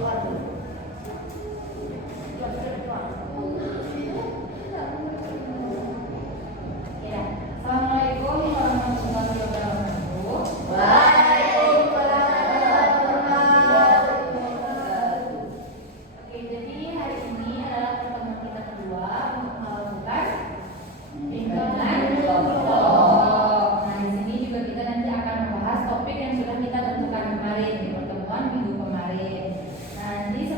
Ya, Assalamualaikum warahmatullahi wabarakatuh. Oke, jadi hari ini adalah pertemuan kita kedua untuk melakukan bimbingan kelompok. Nah, di sini juga kita nanti akan membahas topik yang sudah kita tentukan kemarin di pertemuan minggu kemarin. Nah, nanti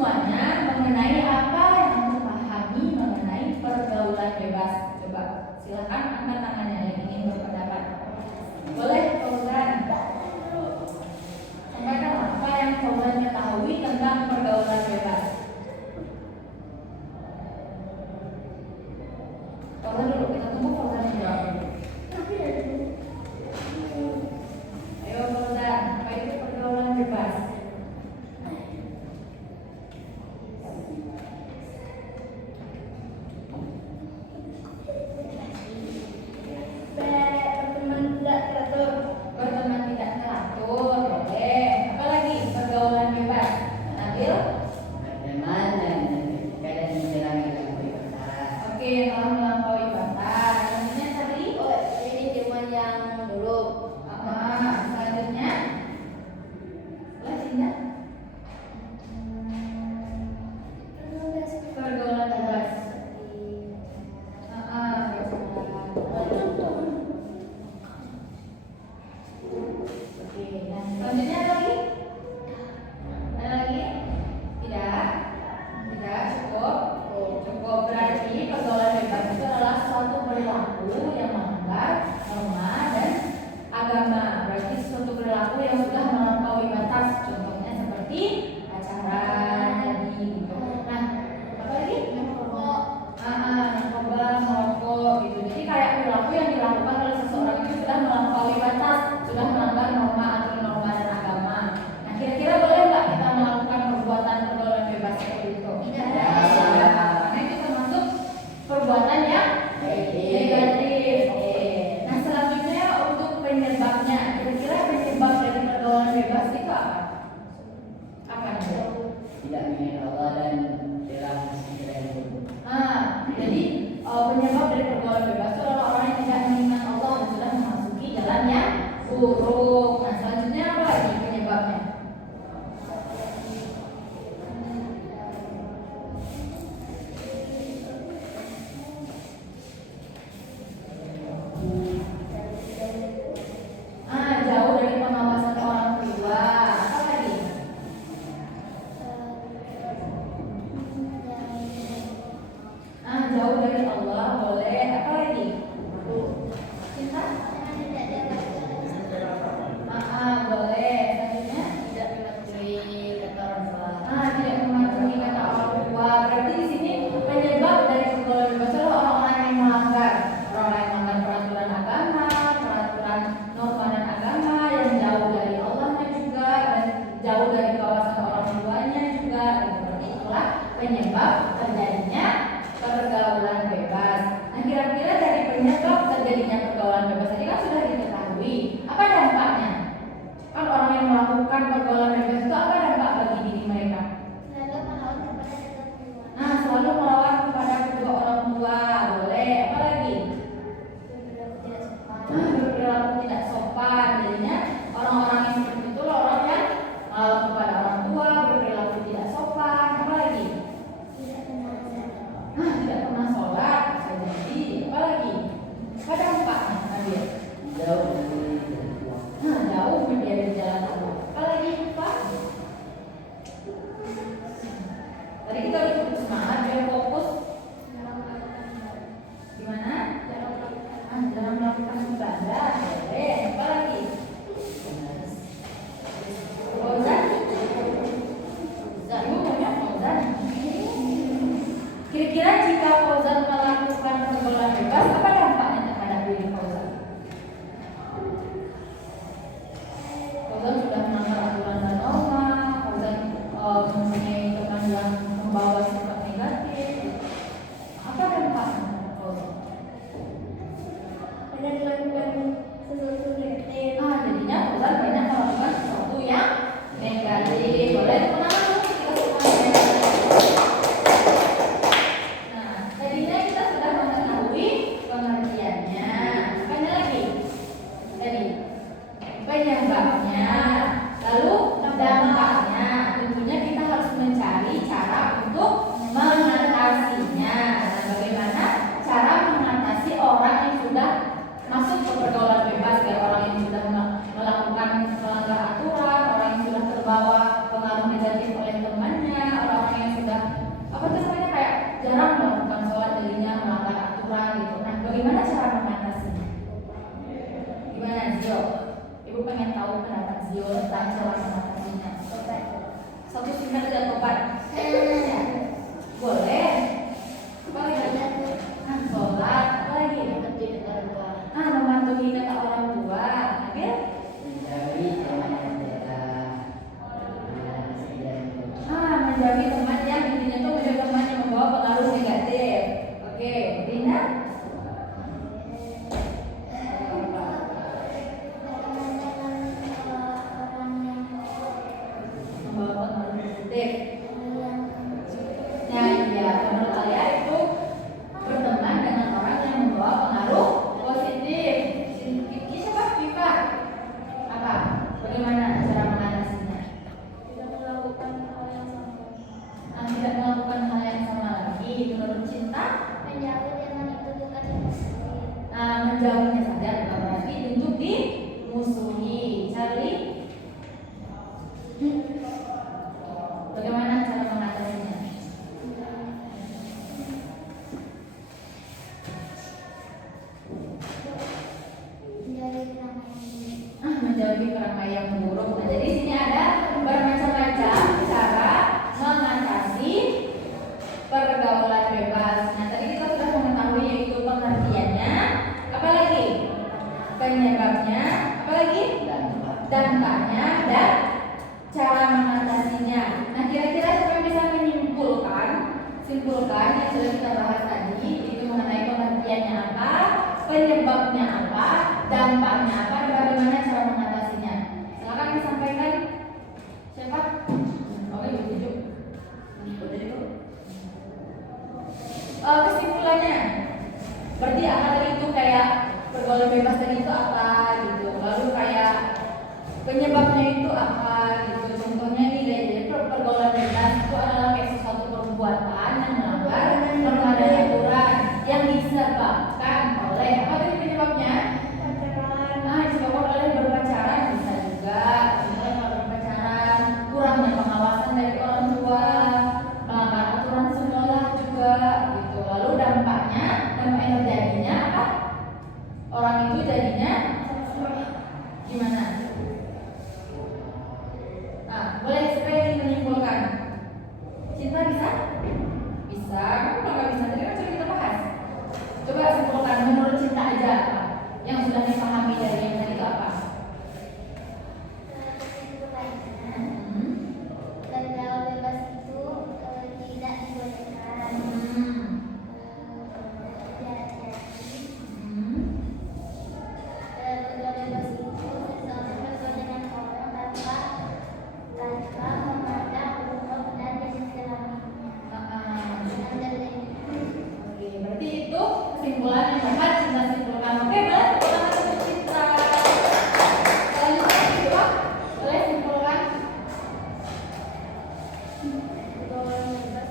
semuanya mengenai apa yang antum pahami mengenai pergaulan bebas. Coba silakan angkat tangannya yang ingin berpendapat. Boleh Fauzan? Sampaikan apa yang Fauzan ketahui tentang pergaulan bebas. Fauzan dulu, kita tunggu Fauzan menjawab. Ayo Fauzan, apa itu pergaulan bebas? Berteman tidak teratur, boleh. Apa lagi pergaulan bebas? Nabil? Berteman dan kadang menjelang batas. Oke, kalau melampaui batas. Selanjutnya tadi, Ini cuma yang dulu. selanjutnya, selanjutnya pergaulan bebas. Oke, nah selanjutnya ada lagi? Ada lagi? Tidak? Tidak cukup? Cukup, berarti pergaulan bebas itu adalah suatu perilaku yang melanggar norma dan agama. Berarti suatu perilaku yang sudah melampaui batas. Contohnya seperti pacaran tadi gitu. Nah, apa lagi? Narkoba, merokok gitu. Jadi kayak perilaku yang dilakukan oleh seseorang itu sudah melampaui batas, sudah melanggar norma atau norma dan agama. Nah, kira-kira boleh nggak kita melakukan perbuatan pergaulan bebas seperti itu? Tidak. Karena itu termasuk perbuatan yang negatif. Oke. Nah, selanjutnya untuk penyebabnya, kira-kira penyebab dari pergaulan bebas itu apa? Apa nih? Tidak mengenal Allah dan dalam segala yang buruk. Jadi penyebab dari pergaulan bebas itu adalah orang yang tidak mengingat Allah dan sudah memasuki jalan yang buruk. Nah, selanjutnya apa lagi penyebabnya? Jauh dari pengawasan orang tua. Apa lagi? Jauh dari Allah, boleh. Apa lagi? Cinta? Boleh. Selanjutnya? Tidak mematuhi kata orang tua. Tidak mematuhi kata orang tua. Berarti di sini penyebab dari pergaulan bebas adalah orang-orang yang melanggar, orang-orang yang melanggar peraturan agama, peraturan norma dan agama, yang jauh dari Allahnya juga dan jauh dari kawasan orang tuanya juga. Seperti itulah penyebab terjadinya pergaulan bebas. Nah, kira-kira dari penyebab terjadinya pergaulan bebas tadi kan sudah diketahui. Apa dampaknya? Kan orang yang melakukan pergaulan bebas itu apa dampak bagi diri mereka? Selalu melawan kepada kedua orang tua. Boleh. Apa lagi? Berperilaku tidak sopan. Jadinya orang-orang yang seperti itu orang yang melawan kepada orang tua, berperilaku tidak sopan. Apa lagi? Tidak pernah sholat. Bisa jadi. Apa lagi? Apa dampaknya, Nabil? Jauh dari jalan Allah. Jauh dari jalan Allah. Apa lagi, Pak? ya, menurut Alia itu berteman dengan orang yang membawa pengaruh positif. Ini siapa? Viva. Apa? Bagaimana cara mengatasinya? Tidak melakukan hal yang sama. Tidak melakukan hal yang sama lagi. Menurut Cinta, Menjauh dengan itu bukan dimusuhi. menjauhnya saja bukan berarti untuk dimusuhi. Charlie, bagaimana cara mengatasinya? Menjauhi keramaian. Menjauhi keramaian yang buruk. Nah, jadi sini ada bermacam-macam cara mengatasi pergaulan bebas. Nah, tadi kita sudah mengetahui yaitu pengertiannya, apalagi penyebabnya, apalagi dampaknya dan cara mengatasinya. Nah, kira-kira siapa yang bisa simpulkan yang sudah kita bahas tadi itu mengenai pengertiannya apa, penyebabnya apa, dampaknya apa, dan bagaimana cara mengatasinya. Silakan disampaikan. Siapa? Oke, tunjuk. Kesimpulannya, berarti apa tadi itu kayak pergaulan bebas tadi itu apa gitu, lalu kayak penyebabnya itu apa gitu. Contohnya nih, jadi pergaulan bebas itu adalah kayak sesuatu perbuatan yang melanggar norma dan aturan yang disebabkan oleh apa tadi penyebabnya? Disebabkan oleh berpacaran, bisa juga misalnya kalau berpacaran, kurangnya pengawasan dari orang tua, melanggar aturan sekolah juga gitu. Lalu dampak yang jadinya apa? Orang itu jadinya gimana? Boleh siapa yang ingin menyimpulkan? Cinta bisa? Bisa. Kamu kalau nggak bisa tadi kan sudah kita bahas. Coba simpulkan menurut Cinta aja apa yang sudah dipahami dari yang tadi itu apa? Kesimpulannya, pergaulan bebas itu tidak dibolehkan. Pergaulan bebas itu seseorang bergaul dengan orang tanpa memandang umur dan jenis kelaminnya. Oke, berarti itu kesimpulan yang dapat Cinta simpulkan. Oke, boleh tepuk tangan untuk Cinta. Selanjutnya coba boleh simpulkan. Pergaulan bebas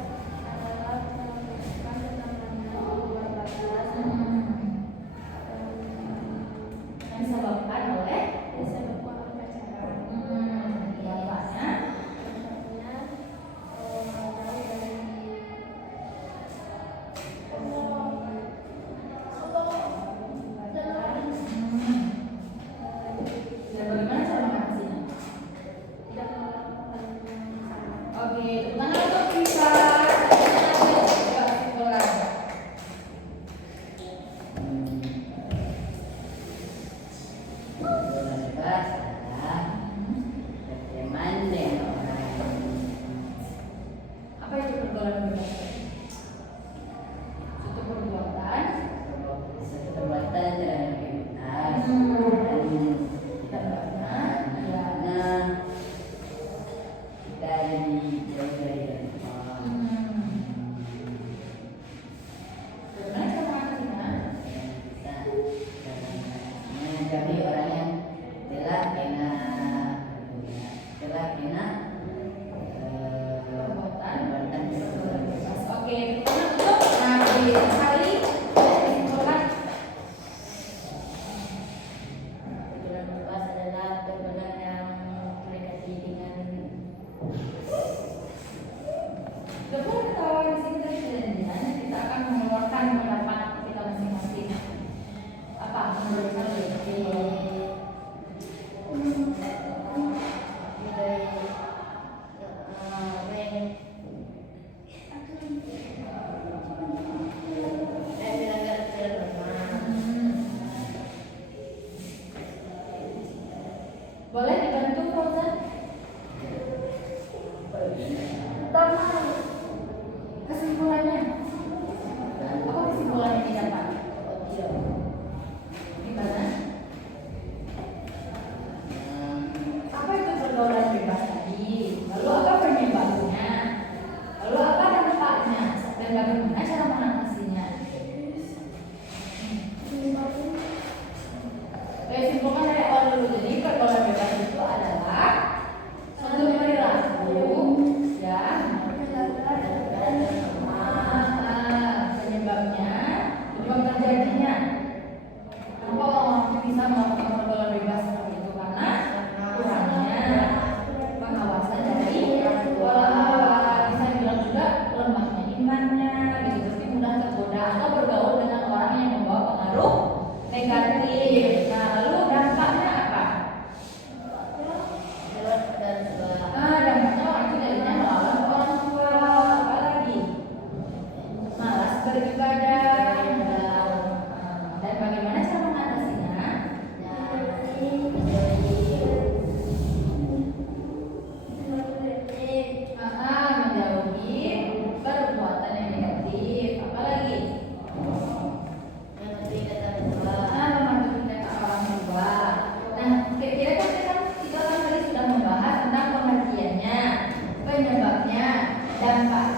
adalah memutuskan tentang luar batas Yang disebabkan oleh disebabkan oleh pacaran. dampaknya. Contohnya, menjauh dari Dan bagaimana cara mengatasinya? tidak melakukan yang sama. Oke, tepuk tangan untuk Visa. Coba simpulkan. Pergaulan bebas adalah berteman dengan orang. Apa itu pergaulan bebas? Itu perbuatan Satu perbuatan dengan aktivitas dan karena kita jadi jauh dari rumah. bagaimana cara mengatasinya? Kita menjauhi orang yang telah kena Perbuatan perbuatan pergaulan bebas. Oke, tepuk tangan untuk Sally. Boleh disimpulkan. Pergaulan bebas adalah pergaulan yang mendekati dengan Tidak boleh ketawa di sini tadi dan kita akan mengeluarkan pendapat kita masing-masing. Apa menurut kalian? Boleh dibantu Fauzan? Pertama, kesimpulannya. Apa kesimpulannya didapat? Gimana?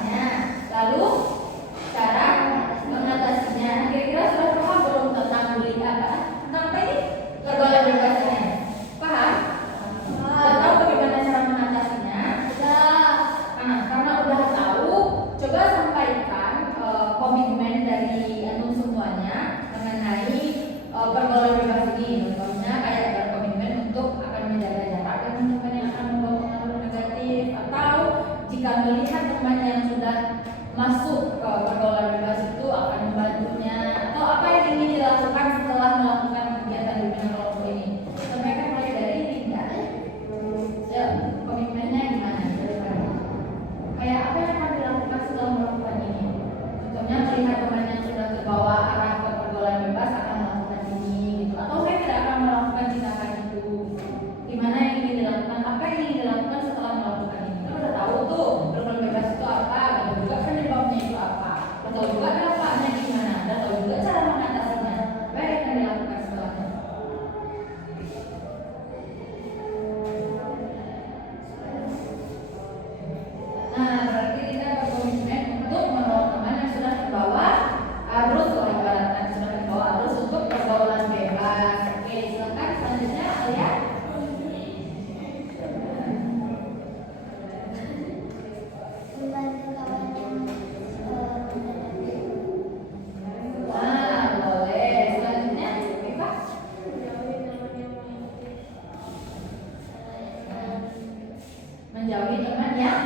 alasannya, lalu cara mengatasinya. Kira-kira sudah paham belum tentang bullying apa? Tentang apa ini? Pergaulan bebas ini. Paham? Sudah tahu bagaimana cara mengatasinya? Karena udah tahu, coba sampaikan komitmen dari antum semuanya mengenai pergaulan bebas ini. Contohnya kayak berkomitmen untuk akan menjaga jarak dengan teman yang akan membawa pengaruh negatif, atau jika melihat teman yang sudah masuk ke pergaulan bebas itu akan membantunya, atau apa yang ingin dilakukan setelah melakukan kegiatan di bidang kelompok ini. Sampaikan mulai dari ini ya. Ya, komitmennya gimana? Kayak apa yang akan dilakukan setelah melakukan ini? Contohnya melihat teman yang sudah terbawa arah ke pergaulan bebas akan melakukan ini gitu. Atau saya tidak akan melakukan tindakan itu. Gimana yang ingin dilakukan? Apa yang ingin dilakukan setelah melakukan ini? Kita udah tahu tuh pergaulan bebas itu apa, udah juga penyebabnya itu apa, udah tahu juga dampaknya gimana, udah tahu juga cara mengatasinya. Apa yang akan dilakukan setelahnya? Nah, berarti kita berkomitmen untuk menolong teman yang sudah terbawa arus, ibaratnya sudah terbawa arus untuk pergaulan bebas. Oke, silakan selanjutnya Alia. Membantu kawan yang negatif. Nah, boleh. Selanjutnya, Eva. Menjauhi teman yang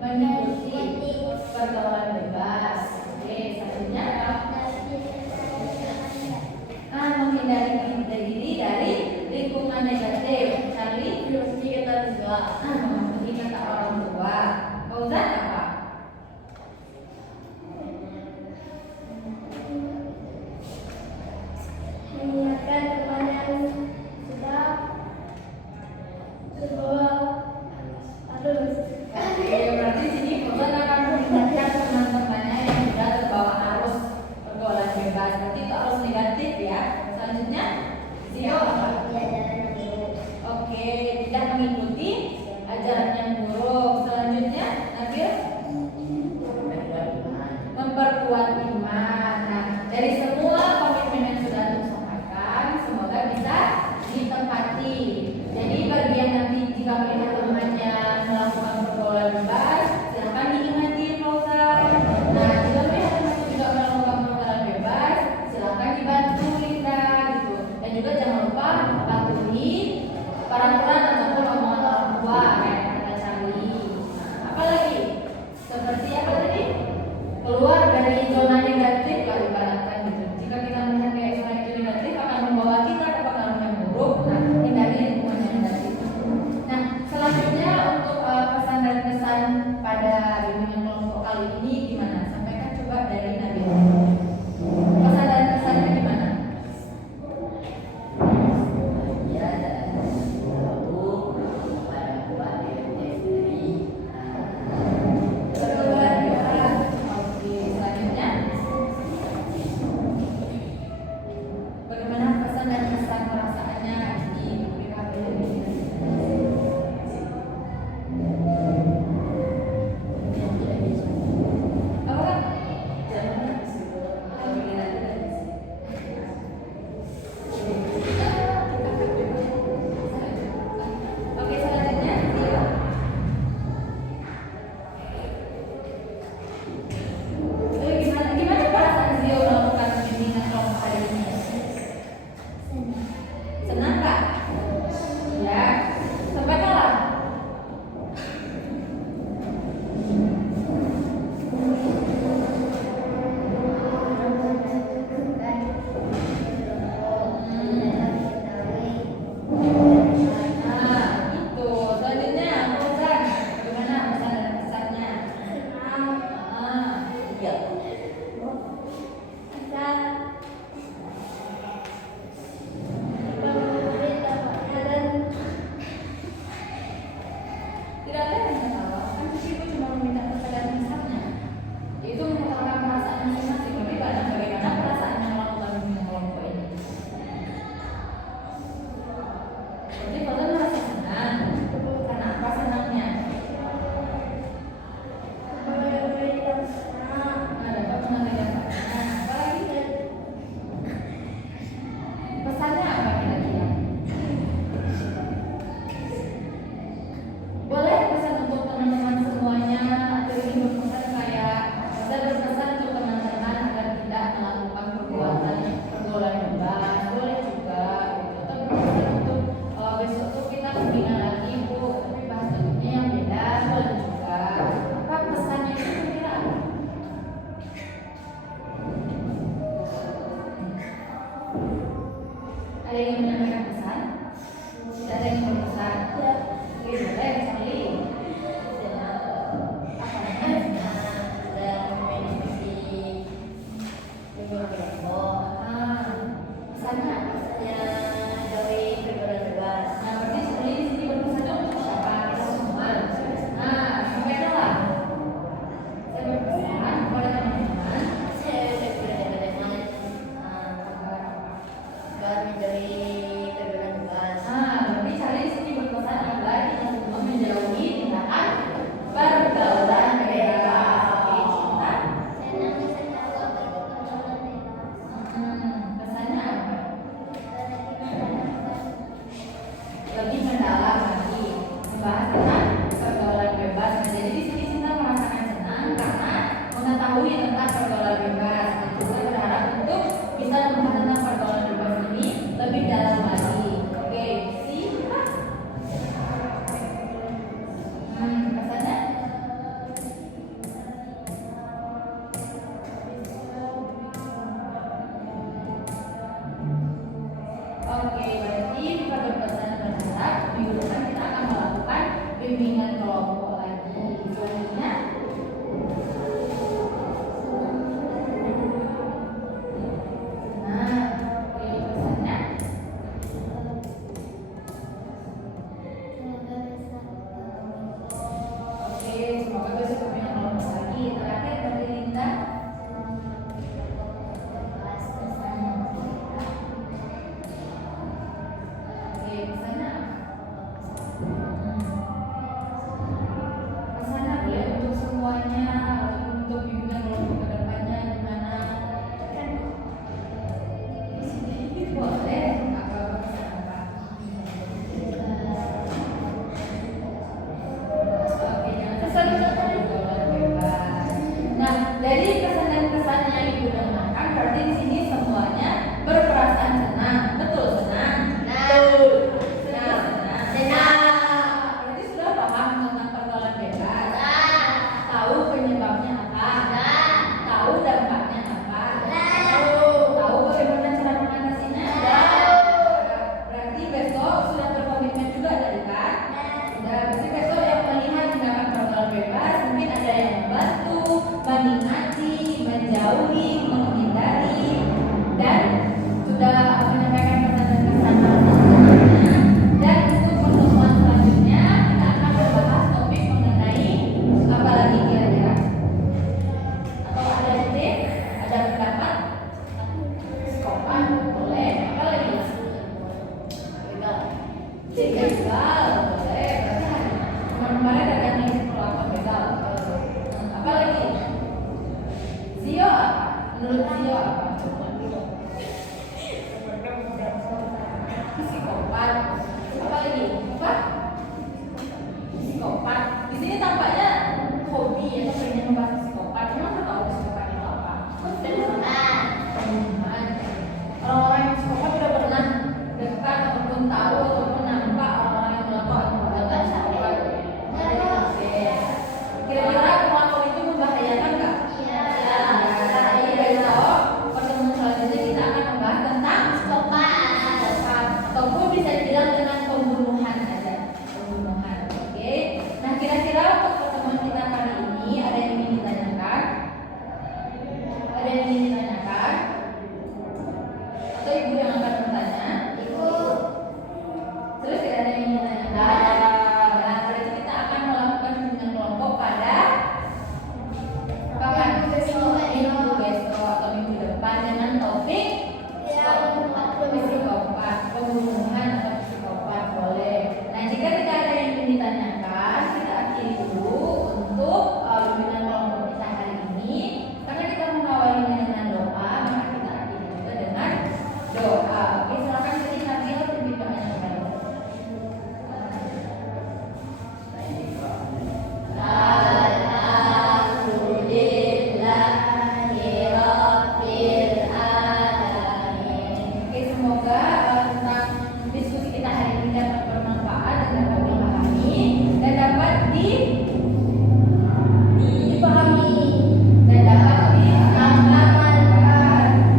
mengikuti pergaulan bebas. Oke, selanjutnya menghindari diri dari lingkungan negatif. Charlie, sedikit terjawab. Mematuhi kata orang tua. Fauzan apa? Mengingatkan teman yang sudah terbawa arus. Oke, berarti sini Fauzan akan mengingatkan teman-temannya yang sudah terbawa arus pergaulan bebas. Berarti itu arus negatif ya. Selanjutnya, Zio apa? Oke, tidak mengikuti ajaran yang buruk. Selanjutnya, Nabil, memperkuat iman. Nah, dari semua komitmen yang sudah disampaikan, semoga bisa ditepati. Jadi bagi yang nanti jika melihat temannya melakukan pergaulan bebas, silakan diingati Fauzan. Nah, jika melihat temannya juga melakukan pergaulan bebas, silakan dibantu Linda gitu. Dan juga jangan lupa patuhi peraturan ataupun omongan orang tua kayak kata Charlie. Nah, apalagi seperti apa tadi? Keluar dari zona negatif lah ibaratkan gitu. Jika kita melihat kayak zona itu negatif akan membawa kita ke pengaruh yang buruk. Nah, hindari lingkungan yang negatif. Nah, selanjutnya untuk pesan dan kesan pada bimbingan kelompok kali ini gimana? Sampaikan coba dari Nabil. Pesan dan kesannya gimana? Ya, dan aku pada buat diri sendiri. Pergaulan bebas. Oke, selanjutnya bagaimana pesan dan kesan perasaannya di PKP ini? Apa kan? Oke, selanjutnya Zio. Gimana perasaan Zio melakukan bimbingan kelompok hari ini? Senang nggak? Ya, sampaikanlah. Nah, itu. Selanjutnya, Fauzan, bagaimana pesan dan kesannya? Iya. Tidak ada yang salah. Kan di situ cuma meminta pesan dan kesannya. Itu mengutarakan perasaan masing-masing. Lebih banyak bagaimana perasaan yang melakukan bimbingan kelompok ini. Jadi Fauzan merasa senang. Karena apa senangnya? Kepada Menurut dia apa? Psikopat. Apa lagi? Apa? Psikopat. Di sini tampaknya hobi atau pengen membahas psikopat. Emang tahu psikopat itu apa? Pembunuhan. Orang-orang yang psikopat udah pernah dekat ataupun tahu ataupun nampak orang-orang yang melakukan perbuatan psikopat. Kira-kira perlakuan itu membahayakan nggak? Iya. Jadi dari tahu pertemuan selanjutnya kita akan membahas tentang psikopat ataupun bisa dibilang dengan pembunuhan aja. Pembunuhan. Oke. Nah kira-kira untuk pertemuan kita kali ini ada yang ingin ditanyakan? Ada yang ingin ditanyakan? Atau ibu yang akan bertanya? Terus tidak ada yang ingin ditanyakan? Nah, berarti kita akan melakukan bimbingan kelompok pada kapan? Minggu besok atau minggu depan dengan topik psikopat, pembunuhan atau psikopat boleh. Nah, jika tidak ada yang ingin ditanyakan, kita akhiri dulu untuk bimbingan kelompok kita hari ini. Karena kita mengawalinya dengan doa, maka kita akhiri juga dengan doa. Oke, silakan jadi Nabil pimpin doanya kembali. Oke, semoga tentang diskusi kita hari ini dapat bermanfaat dan dapat dipahami dan dapat dipahami dan dapat diamalkan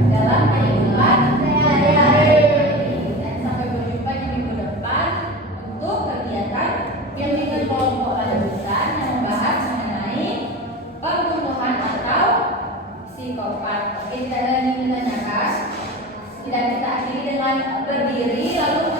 dalam kehidupan sehari-hari. Dan sampai berjumpa di minggu depan untuk kegiatan bimbingan kelompok lanjutan yang membahas mengenai pembunuhan atau psikopat. Oke, tidak ada yang ingin ditanyakan. Tidak, kita akhiri dengan berdiri lalu